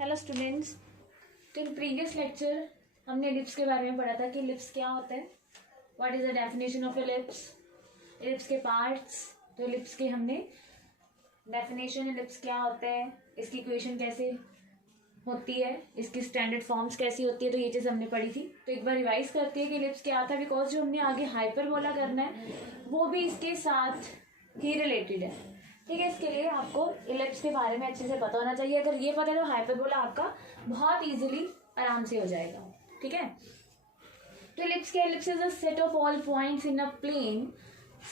Hello students, तो in previous lecture हमने ellipse के बारे में पढ़ा था कि एलिप्स क्या होता है, what is the definition of ellipse, ellipse के पार्ट्स। तो एलिप्स के हमने डेफिनेशन, एलिप्स क्या होता है, इसकी इक्वेशन कैसे होती है, इसकी स्टैंडर्ड फॉर्म्स कैसी होती है, तो ये चीज़ हमने पढ़ी थी। तो एक बार रिवाइज करते हैं कि एलिप्स क्या था, बिकॉज जो हमने आगे हाइपरबोला करना है वो भी इसके साथ ही रिलेटेड है। ठीक है, इसके लिए आपको एलिप्स के बारे में अच्छे से पता होना चाहिए। अगर ये पता है तो हाइपरबोला आपका बहुत इजीली आराम से हो जाएगा। ठीक है, तो एलिप्स के ellipse is a set of all points in a plane,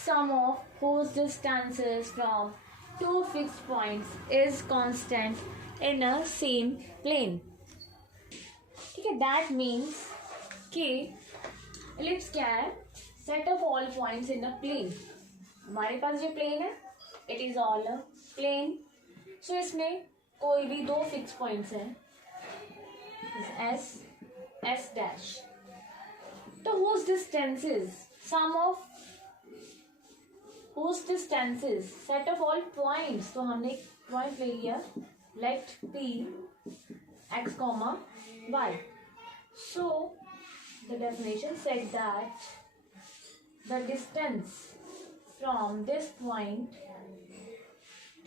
sum of whose distances from two fixed points is constant in a same plane। ठीक है, दैट मीन्स कि एलिप्स क्या है, set of all points in a plane. हमारे पास जो plane है it is all a plane. So इसमें कोई भी दो फिक्स पॉइंट्स हैं, एस एस डैश। तो whose distances, sum of whose distances, set of all points। तो हमने एक पॉइंट ले लिया, late P x comma y। So the definition said that the distance from this point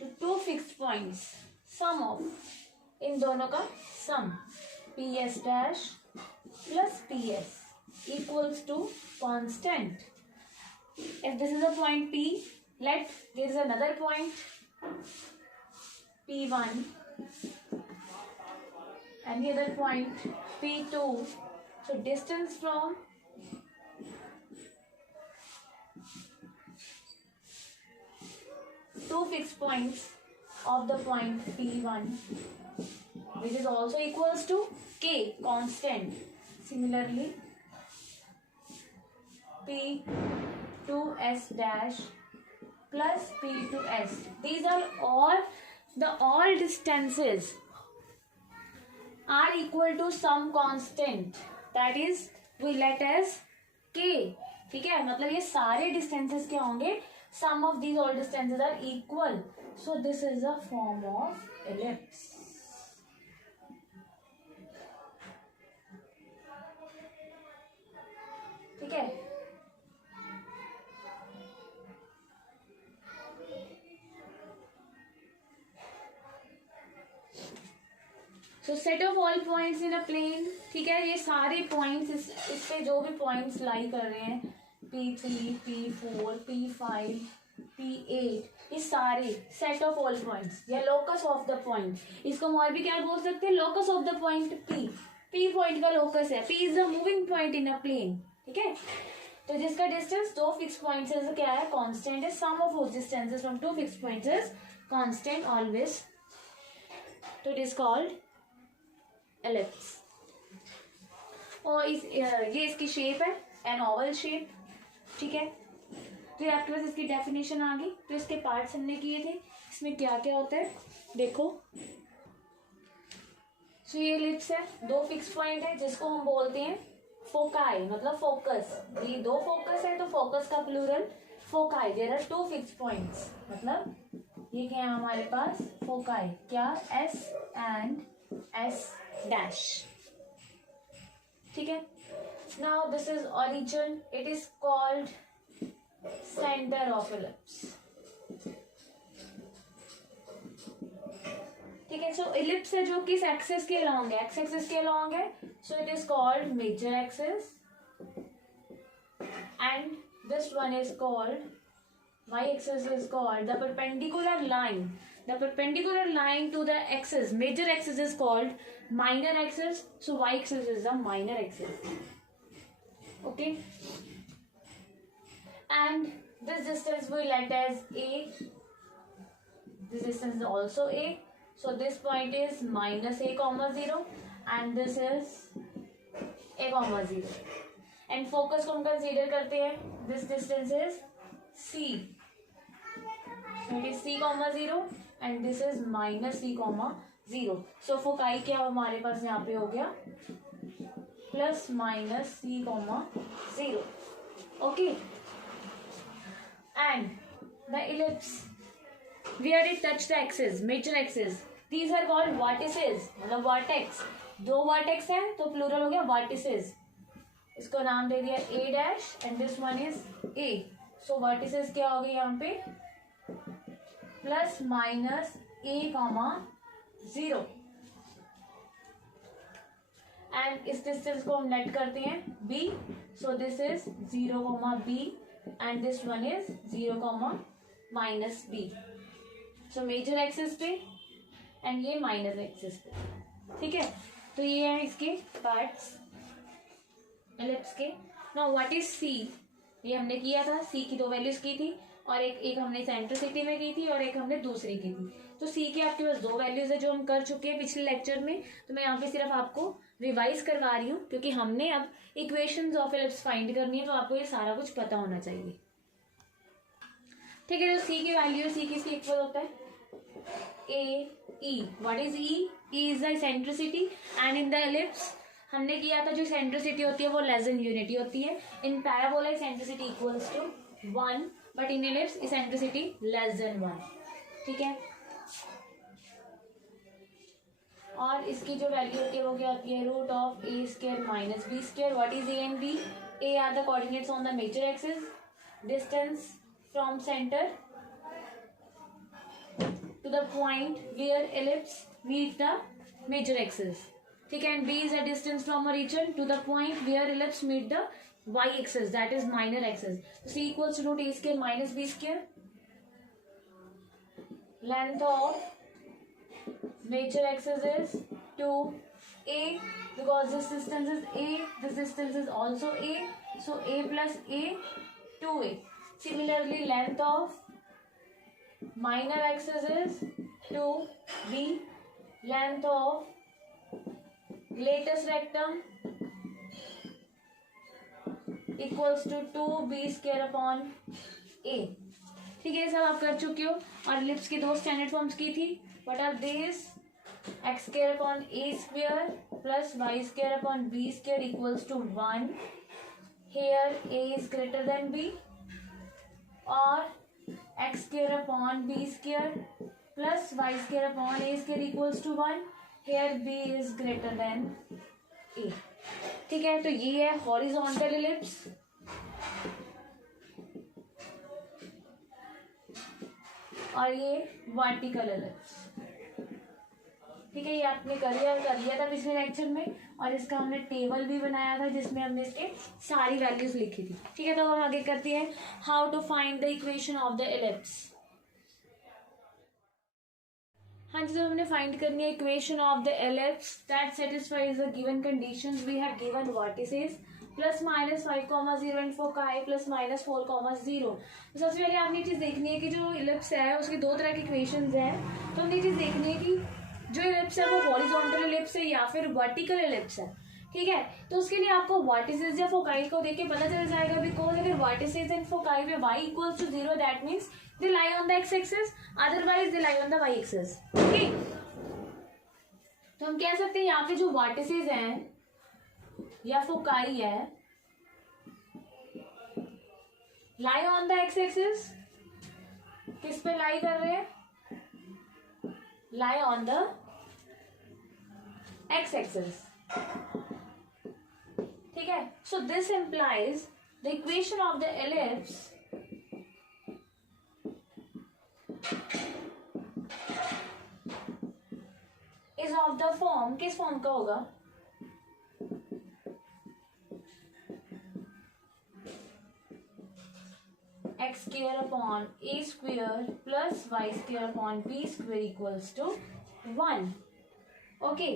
to two fixed points, sum of, इन दोनों का sum, ps dash plus ps equals to constant। If this is a point P, let there is another point P1, and the other point P2। So distance from two fixed points of the point P1, which is also equals to K, constant। Similarly, P2S dash plus P2S, these are all distances are equal to some constant, that is we let as K। ठीक है, मतलब ये सारे distances क्या होंगे, sum of these all distances are equal, so this is a form of ellipse। ठीक है, so set of all points in a plane। ठीक है, ये सारे points इस पे जो भी points लाई कर रहे हैं, P3, P4, P5, P8, ये सारे set of all points या locus of the point, इसको हम और भी क्या बोल सकते हैं, locus of the point P। P point का locus है, P is the moving point in a plane। ठीक है, तो जिसका डिस्टेंस दो फिक्स पॉइंट्स से क्या है, कांस्टेंट है, सम of whose distances from two fixed points is constant always, तो इट इज कॉल्ड एलिप्स। और ये इसकी शेप है, एन ओवल शेप। ठीक है, तो ये आपके पास इसकी डेफिनेशन आ गई। तो इसके पार्ट्स हमने किए थे, इसमें क्या क्या होता है देखो। तो ये एलिप्स है, दो फिक्स पॉइंट है जिसको हम बोलते हैं फोकाई, मतलब फोकस। ये दो फोकस है तो फोकस का plural foci. There are to fix points, मतलब ये क्या है हमारे पास, फोकाई। क्या, एस एंड एस डैश। ठीक है, now this is origin, it is called centre of ellipse. ठीक है, सो एलिप्स है जो किस एक्सिस के अलॉन्ग है, एक्स एक्सिस के अलॉन्ग है, so it is called major axis, and this one is called, y axis is called the perpendicular line, the perpendicular line to the axis, major axis is called minor axis, so y axis is the minor axis। okay, and this distance we let as a, this distance is also a, so this point is minus a comma 0 and this is a comma 0, and focus को हम consider करते हैं, this distance is c, so it is c comma 0 and this is minus c comma 0। so foci क्या हमारे पास यहाँ पे हो गया, plus minus c comma 0। Okay, and the ellipse where it touch the axis, major axis, these are called vertices, मतलब vertex, दो vertex है तो प्लूरल हो गया वर्टिसेस। इसको नाम दे दिया A dash and this one is A. So vertices क्या हो गई यहाँ पे, plus minus A comma 0, and इस डिस्टेंस को हम लेट करते हैं b, so this is 0 comma b and this one is 0 comma minus b। So major axis पे एंड ये माइनस एक्सिस पे, ठीक है। तो ये है इसके पार्ट्स एलिप्स के। नाउ व्हाट इज c, ये हमने किया था, c की 2 वैल्यूज की थी और एक हमने सेंट्रिसिटी में की थी और एक हमने दूसरी की थी। तो c के आपके पास 2 वैल्यूज है जो हम कर चुके हैं पिछले लेक्चर में, तो मैं यहाँ पे सिर्फ आपको रिवाइज करवा रही हूँ क्योंकि हमने अब इक्वेशंस ऑफ एलिप्स फाइंड करनी है, तो आपको ये सारा कुछ पता होना चाहिए, ठीक है। तो c की वैल्यू, c किसके इक्वल होता है, A E. What is E, E is the eccentricity and in the ellipse हमने किया था जो सेंट्रिसिटी होती है वो लेस देन यूनिटी होती है। In parabola eccentricity equals to 1 but in ellipse eccentricity less than 1, ठीक है। और इसकी जो वैल्यू होती है वो क्या होती है, root of A square minus B square. What is A and B, A are the coordinates on the major axis, distance from centre to the point where ellipse meet the major axis, ठीक है। and b is the distance from origin to the point where ellipse meet the y axis, that is minor axis. c equals to root a square minus b square. Length of major axis is 2a because this distance is a, this distance is also a, so a plus a 2a. Similarly, length of minor axis is 2b, length of latest rectum equals to 2b square upon a, ठीक है। ये सब आप कर चुके हो। और ellipse की 2 स्टैंडर्ड फॉर्म्स की थी, what are this, x square upon a square plus y square upon b square equals to 1, here a is greater than b, और x square upon b square plus y square upon a square equals to 1, here b is greater than a, ठीक है। तो ये है horizontal ellipse, और ये vertical ellipse, ठीक है। ये आपने कर लिया था पिछले लेक्चर में, और इसका हमने टेबल भी बनाया था जिसमें हमने इसके सारी वैल्यूज लिखी थी, ठीक है। तो हम आगे करते हैं, how to find the equation of the ellipse. हाँ जी, तो हमने फाइंड करनी है equation of the ellipse that satisfies the given conditions. We have given vertices plus minus 5,0 and foci plus minus 4,0। तो सबसे पहले आपने चीज देखनी है कि जो एलिप्स है उसकी 2 तरह की इक्वेशंस हैं। तो हमने चीज देखनी है कि जो एलिप्स है वो हॉरिजॉन्टल एलिप्स है या फिर वर्टिकल एलिप्स है, ठीक है। तो उसके लिए आपको वर्टिसेस या फोकाई को देख के पता चल जाएगा, बिकॉज अगर वर्टिसेस एंड फोकाई में y equals to 0 that means they lie on the x axis, otherwise they lie on the y axis, ठीक। तो हम कह सकते हैं यहाँ पे जो वर्टिसेस हैं या फोकाई है लाई ऑन द x एक्सिस, किस पे लाई कर रहे हैं, lie on the x axis, ठीक है। so this implies the equation of the ellipse is of the form, किस फॉर्म का होगा, x square upon a square plus y square upon b square equals to 1, okay.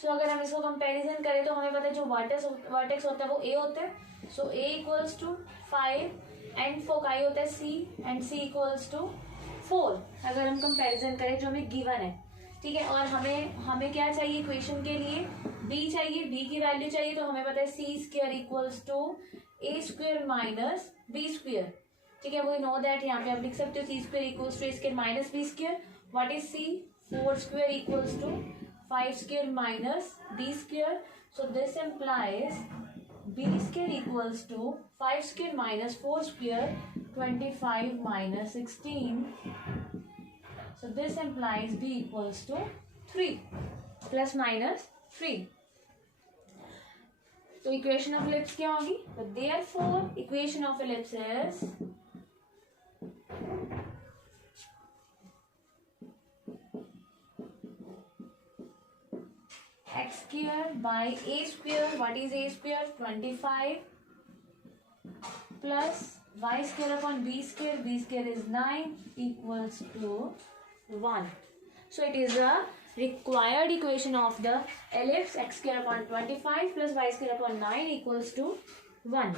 So अगर हम इसको comparison करें तो हमें पता है जो वर्टेक्स होता है वो a होता है, so a equals to 5 and foci होता है c and c equals to 4 अगर हम कंपैरिजन करें जो हमें गिवन है, ठीक है। और हमें क्या चाहिए इक्वेशन के लिए, b चाहिए, b की वैल्यू चाहिए, तो हमें पता है c square equals to a square minus b square, ठीक है। वी नो दैट, यहाँ पे आप लिख सकते हो c square equals to a square minus b square. What is c, 4 square equals to 5 square minus b square, so this implies b square equals to 5 square minus 4 square 25 minus 16, So this implies B equals to 3 plus minus 3. तो equation of ellipse क्या होगी? तो therefore equation of ellipse is x square by a square. What is a square? 25 plus y square upon b square. B square is 9 equals to 1. So it is a required equation of the ellipse x square upon 25 plus y square upon 9 equals to 1.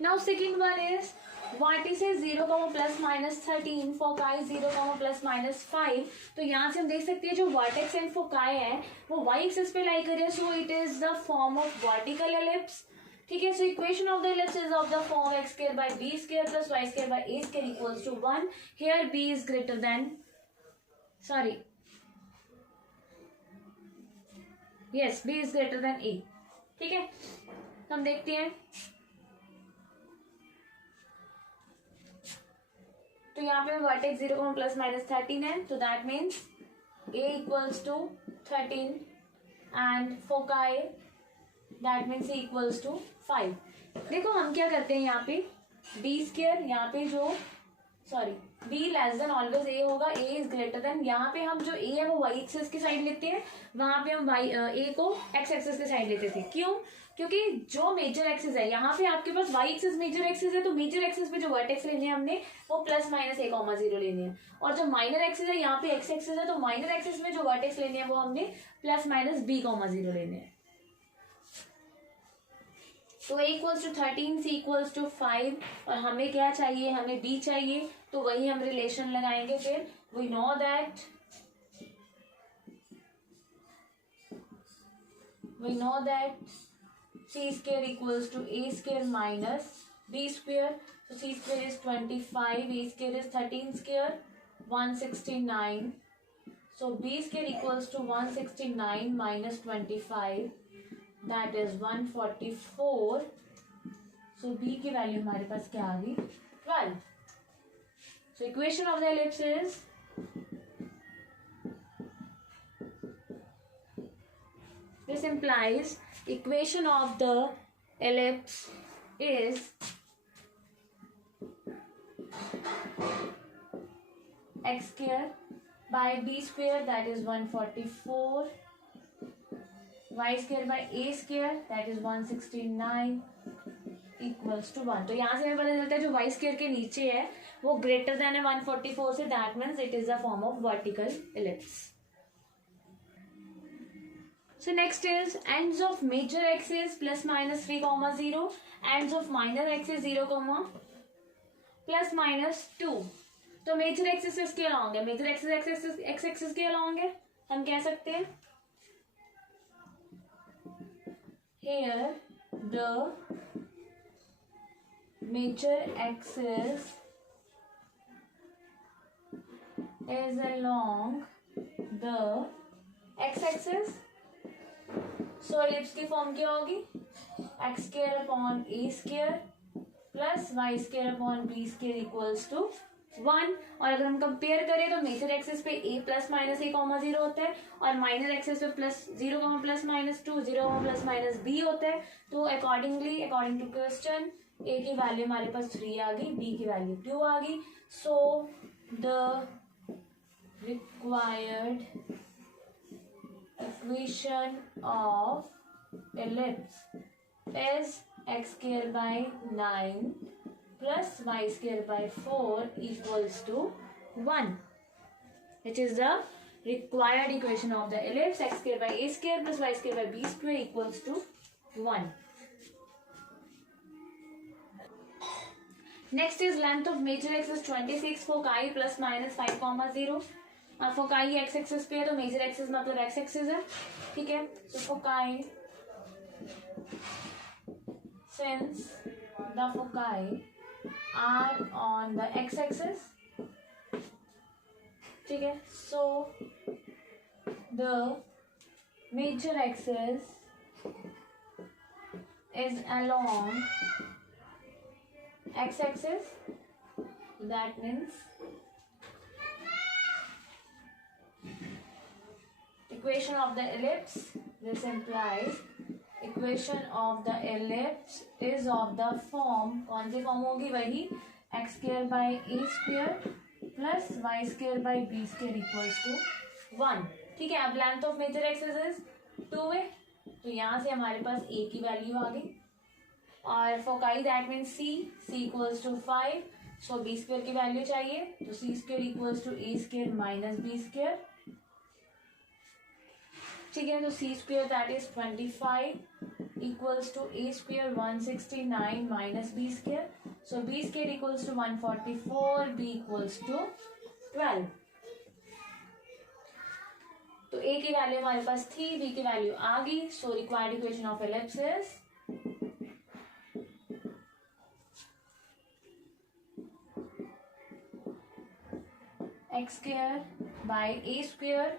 Now second one is vertices 0, plus minus 13, foci 0, plus minus 5. तो यहाँ से हम देख सकते हैं जो vertex and foci है वो y axis पे lie कर रहे हैं, so it is the form of vertical ellipse. ठीक है, so equation of the ellipse is of the form x square by b square plus y square by a square equals to 1. Here b is greater than, sorry, yes, b is greater than a. ठीक है, हम देखते हैं. तो यहाँ पे vertex 0, plus minus 13 है, तो that means a equals to 13 and foci that means a equals to 5. देखो हम क्या करते हैं यहाँ पे b स्क्वायर, यहाँ पे जो sorry b less than always a होगा, a इज ग्रेटर देन, यहाँ पे हम जो a है वो y एक्सिस की साइड लेते हैं, वहां पे हम a को x एक्सिस की साइड लेते थे. क्यों? क्योंकि जो मेजर एक्सिस है यहाँ पे आपके पास y एक्सिस मेजर एक्सिस है, तो मेजर एक्सिस पे जो वर्टेक्स लेने हैं हमने वो प्लस माइनस a, 0 लेने हैं, और जो माइनर एक्सिस है यहाँ पे x एक्सिस है, तो माइनर एक्सिस में जो वर्टेक्स लेने हैं वो हमने प्लस माइनस b, 0 लेने हैं. तो a equals to 13, c equals to 5, और हमें क्या चाहिए? हमें b चाहिए, तो वही हम रिलेशन लगाएंगे. फिर we know that c square equals to a square minus b square. So c square is 25, a square is 13 square, 169. So b square equals to 169 minus 25, that is 144. So b की value हमारे पास क्या आ गई? 12. So equation of the ellipse is this implies equation of the ellipse is x square by b square, that is 144, y square by a square, that is 169 equals to 1. तो यहाँ से हमें पता चलता है जो y square के नीचे है वो ग्रेटर देन है 144 से, that means it is the form of vertical ellipse. So next is ends of major axis plus minus 3, 0, ends of minor axis 0, plus minus 2. तो मेजर एक्सिस किसके अलॉन्ग है? Major axis x axis के along है. हम कह सकते हैं here the major axis is along the x axis. So ellipse की फॉर्म क्या होगी? X square upon A square plus Y square upon B square equals to 1. और अगर हम कंपेयर करें तो मेजर एक्सिस पे a प्लस माइनस a, 0 होता है, और माइनर एक्सिस पे plus 0, plus minus 2, 0, plus minus b होता है. तो अकॉर्डिंग टू क्वेश्चन a की वैल्यू हमारे पास 3 आ गई, b की वैल्यू 2 आ गई. So the required equation of ellipse is x square by 9 plus y square by 4 equals to 1, which is the required equation of the ellipse x square by a square plus y square by b square equals to 1. Next is length of major axis 26, foci plus minus 5, 0. फोकाई X axis पे है तो major axis मतलब X axis है. ठीक है, तो फोकाई since the foci are on the X axis. ठीक है, so the major axis is along X axis That means equation of the ellipse, this implies equation of the ellipse is of the form, कौन सी form होगी, वही x square by a square plus y square by b square equals to 1. ठीक है, अब length of major axis is 2 है, तो यहाँ से हमारे पास a की वैल्यू आ गई, और foci that mean c equals to 5, so B square की वैल्यू चाहिए, तो C square equals to A square minus B square. ठीक है, तो C square that is 25 equals to A square 169 minus B square, so B square equals to 144, B equals to 12. तो ए की value हमारे पास थी, बी की वैल्यू आ गई, so required equation of ellipse is x square by a square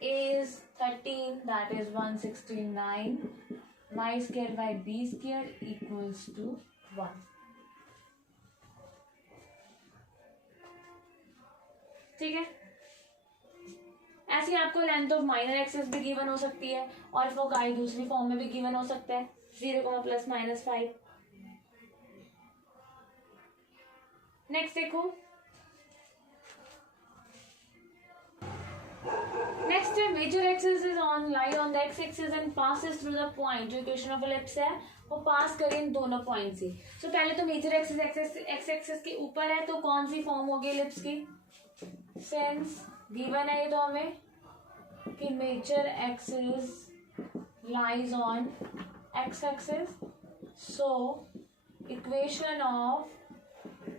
is 13, that is 169, y square by b square equals to 1. ठीक है, ऐसे आपको लेंथ ऑफ माइनर एक्सिस भी गिवन हो सकती है, और फोकाई दूसरी फॉर्म में भी गिवन हो सकता है, 0, ±5. नेक्स्ट देखो, नेक्स्ट है major axis is on lie on the X axis and passes through the point. जो इक्वेशन ऑफ एलिप्स है वो पास करें इन दोनों पॉइंट से. सो पहले तो मेजर एक्सिस एक्स एक्सिस के ऊपर है, तो कौन सी फॉर्म होगी एलिप्स की, सिंस गिवन है ये तो हमें कि major axis lies on X axis, so equation of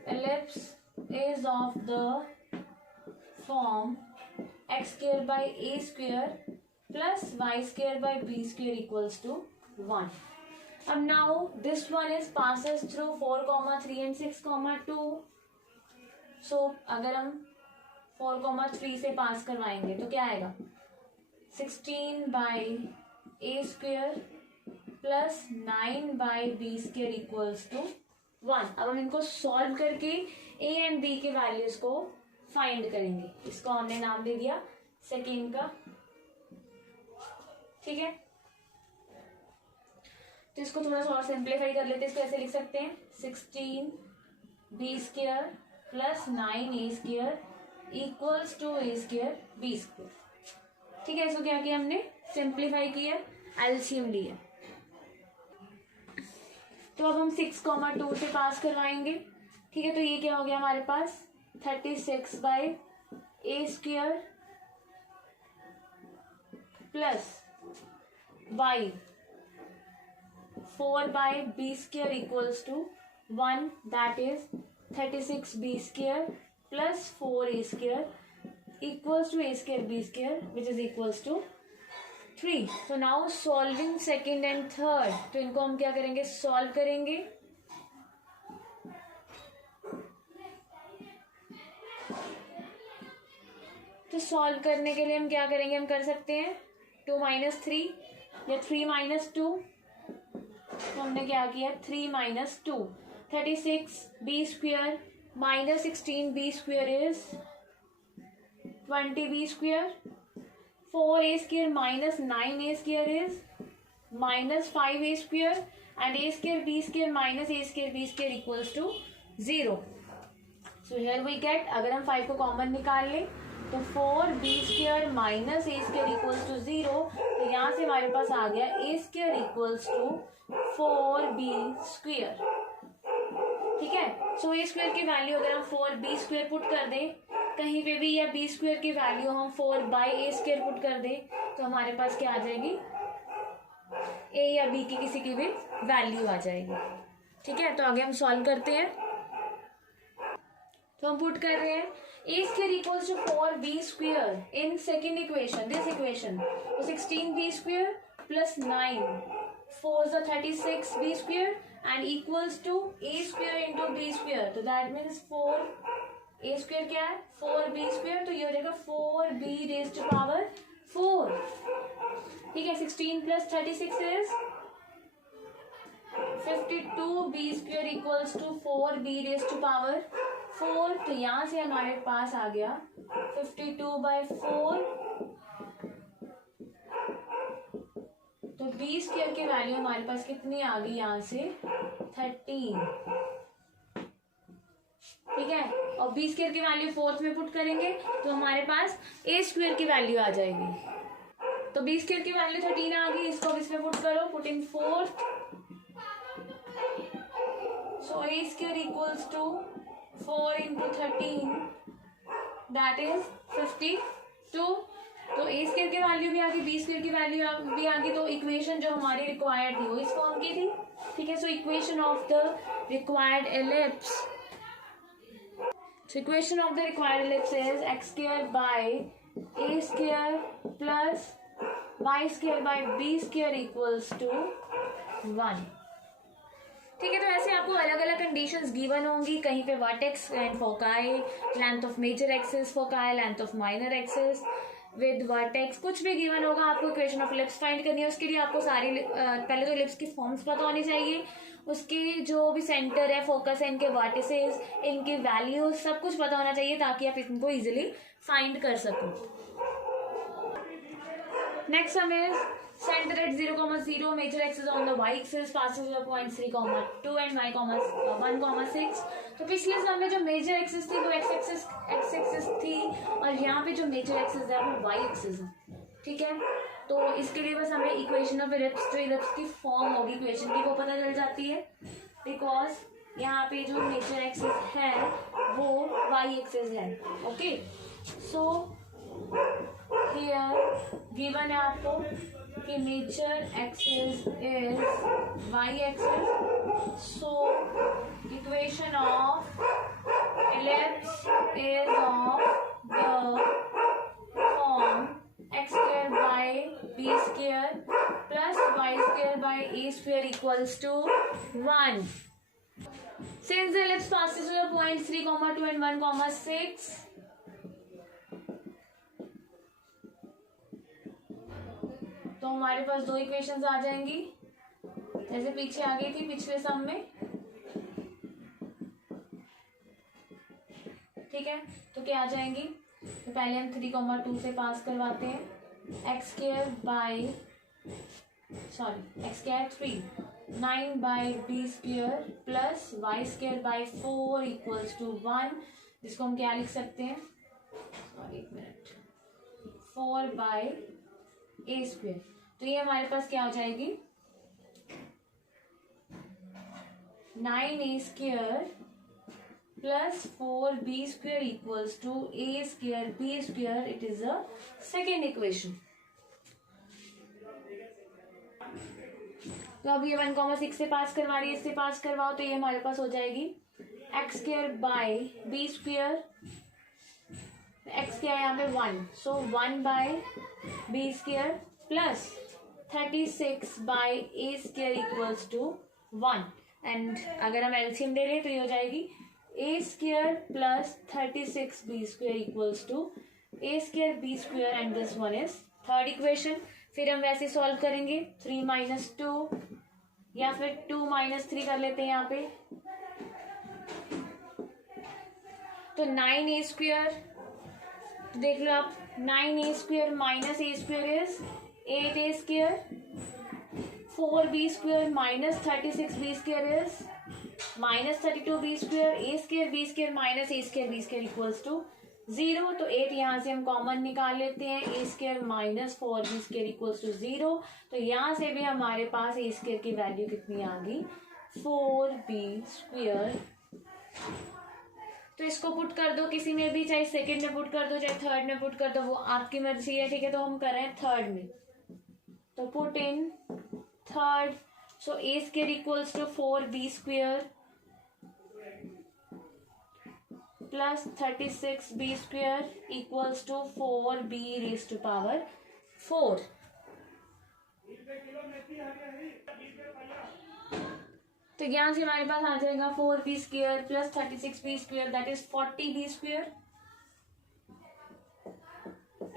ellipse is of the form x square by a square plus y square by b square equals to 1. अब now this one is passes through 4, 3 and 6, 2. So अगर हम 4, 3 से पास करवाएंगे तो क्या आएगा, 16 by a square plus 9 by b square equals to 1. अब हम इनको सॉल्व करके a एंड b के वैल्यूज को फाइंड करेंगे. इसको हमने नाम दे दिया सेकेंड का. ठीक है, तो इसको थोड़ा सा और सिंप्लीफाई कर लेते हैं. इसको ऐसे लिख सकते हैं 16 B square plus 9 A square equals to A square B square. ठीक है, इसको क्या किया हमने, सिंप्लीफाई किया, एलसीएम लिया. तो अब हम 6, 2 से पास करवाएंगे. ठीक है, तो ये क्या हो गया हमारे पास, 36 by A square plus Y 4 by B square equals to 1, that is 36 B square plus 4 A square equals to A square B square which is equals to 3. So now solving second and third, तो इनको हम क्या करेंगे, solve करेंगे. तो solve करने के लिए हम क्या करेंगे, हम कर सकते हैं 2 - 3 या 3 - 2. तो हमने क्या किया, 3 - 2, 36 B square minus 16 B square is 20 B square, 4 A square minus 9 A square is minus 5 A square, and A square B square minus A square B square equals to 0. So here we get, अगर हम 5 को common निकाल लें तो 4 B square minus A square equals to 0. तो यहाँ से हमारे पास आ गया A square equals to 4 B square. ठीक है, सो ए स्क्वायर की वैल्यू अगर हम 4 बी स्क्वायर पुट कर दें कहीं पे भी, या बी स्क्वायर की वैल्यू हम 4 बाई ए स्क्वायर पुट कर दें, तो हमारे पास क्या आ जाएगी, ए या बी की किसी की भी वैल्यू आ जाएगी. ठीक है, तो आगे हम सॉल्व करते हैं. तो हम पुट कर रहे हैं A square equals to 4 B square in second equation, this equation, तो 16 B square plus 9 4 is 36 B square and equals to A square into B square. तो दैट मीन्स 4 ए स्क्वायर क्या है, 4 बी स्क्वायर, तो ये हो जाएगा 4 B raise to power 4. ठीक है, 16 plus 36 is 52 B square equals to 4 B raise to power 4, तो यहाँ से हमारे पास आ गया 52/4। तो बी स्क्वायर की वैल्यू हमारे पास कितनी आ गई यहाँ से 13। ठीक है, और बी स्क्वायर की वैल्यू फोर्थ में पुट करेंगे तो हमारे पास ए स्क्वायर की वैल्यू आ जाएगी। तो बी स्क्वायर की वैल्यू 13 आ गई, इसको इसमें पुट करो, put in fourth. So A square equals to 4 into 13 that is 52। तो ए स्क्वायर की वैल्यू भी आ गई, बी स्क्वायर की वैल्यू भी आ गई। तो इक्वेशन जो हमारी रिक्वायर्ड थी वो इस फॉर्म की थी। ठीक है, सो equation of the required ellipse, so equation of the required ellipse is x square by a square plus y square by b square equals to 1। ठीक है, तो ऐसे आपको अलग अलग कंडीशंस गिवन होंगी। कहीं पे vertex and foci, length of major axis foci, length of minor axis with vertex, कुछ भी गिवन होगा। आपको इक्वेशन ऑफ एलिप्स फाइंड करनी है। उसके लिए आपको सारी पहले तो एलिप्स की फॉर्म्स पता होनी चाहिए, उसके जो भी सेंटर है, फोकस है, इनके वर्टिसेस, इनके वैल्यूज, सब कुछ पता होना चाहिए ताकि आप इनको इजीली फाइंड कर सको। Next sum is center at 0, major axis on the y axis passes the points 3, 2 and y, 1, 6। तो पिछले सम में जो मेजर एक्सिस थी वो x एक्सिस थी, और यहाँ पे जो मेजर एक्सिस है वो y एक्सिस है। ठीक है, तो इसके लिए बस हमें इक्वेशन ऑफ एलिप्स, जो एलिप्स की फॉर्म होगी इक्वेशन की, वो पता चल जाती है। बिकॉज यहाँ पे जो मेजर एक्सिस है वो y एक्सिस है। ओके, सो हियर गिवन है आपको कि major axis is y axis, so equation of ellipse is of the form x square by b square plus y square by a square equals to 1। Since the ellipse passes through the points 3, 2 and 1, 6, तो हमारे पास दो equations आ जाएंगी जैसे पीछे आ गई थी पिछले सम में। ठीक है, तो क्या आ जाएंगी, तो पहले हम 3, 2 से पास करवाते हैं। X square 3 9/b square plus Y square by 4 equals to 1, जिसको हम क्या लिख सकते हैं, 4/a स्क्वायर। तो ये हमारे पास क्या हो जाएगी, 9a square plus 4b square equals to a square b square. It is a second equation. तो अब ये 1, 6 से पास करवा रही है, इससे पास करवाओ तो ये हमारे पास हो जाएगी x square by b square, x क्या है यहाँ पे 1, so 1/b square plus 36 by a square equals to 1। And अगर हम एलसीएम ले लें तो ये हो जाएगी a square plus 36b square equals to a square b square, and this one is third equation। फिर हम वैसे सॉल्व करेंगे, 3 - 2 या फिर 2 - 3 कर लेते हैं यहाँ पे। तो 9a स्क्वायर, तो देख लो आप, 9a square minus a square is 8a square, 4b square minus 36b square is -32b square, a square b square minus a square b square equals to 0। तो 8 यहाँ से हम कॉमन निकाल लेते हैं, a square minus 4b square equals to 0। तो यहाँ से भी हमारे पास a स्क्वायर की वैल्यू कितनी आ गई, 4b स्क्वायर। तो इसको पुट कर दो किसी में भी, चाहे सेकंड में पुट कर दो चाहे थर्ड में पुट कर दो, वो आपकी मर्जी है। ठीक है, तो हम कर रहे हैं थर्ड में, तो put in third. So a square equals to 4b square plus 36b square equals to 4b raised to power 4। तो यहाँ से हमारे पास आ जाएगा 4b square plus 36b square, that is 40b square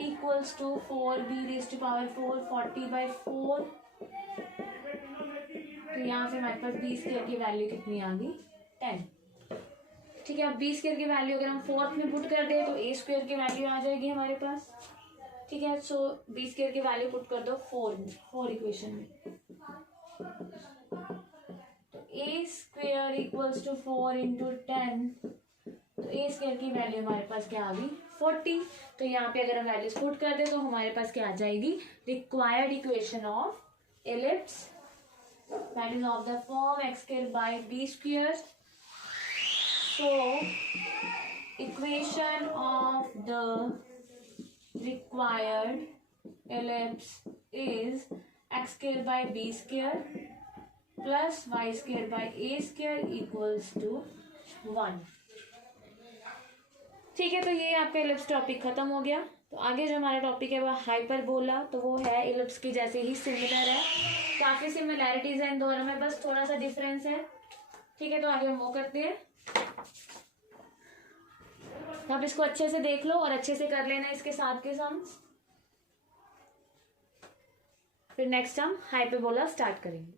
equals to 4b raised to power 4, 40/4। तो यहाँ से हमारे पास b स्क्वायर की वैल्यू कितनी आ गई, 10। ठीक ठीक है, अब बी स्क्वायर की वैल्यू अगर हम फोर्थ में पुट कर दे तो ए स्क्वायर की वैल्यू आ जाएगी हमारे पास। ठीक है, सो बी स्क्वायर की वैल्यू पुट कर दो 4 इक्वेशन में। तो ए स्क्वायर इक्वल्स टू 4 इंटू 10, तो ए स्क्वायर की वैल्यू हमारे पास क्या आ गई 40। तो यहाँ पे अगर हम वैल्यूज पुट कर दे तो हमारे पास क्या आ जाएगी, required equation of ellipse that is of the form x square by b square. So equation of the required ellipse is x square by b square plus y square by a square equals to 1। ठीक है, तो ये आपका ellipse topic खत्म हो गया। तो आगे जो हमारा टॉपिक है वो हाइपरबोला, तो वो है एलिप्स की जैसे ही सिमिलर है, काफी सिमिलैरिटीज है इन दोनों में, बस थोड़ा सा डिफरेंस है। ठीक है, तो आगे हम वो करते हैं। तो आप इसको अच्छे से देख लो और अच्छे से कर लेना इसके साथ के सम्स, फिर नेक्स्ट हम हाइपरबोला स्टार्ट करेंगे।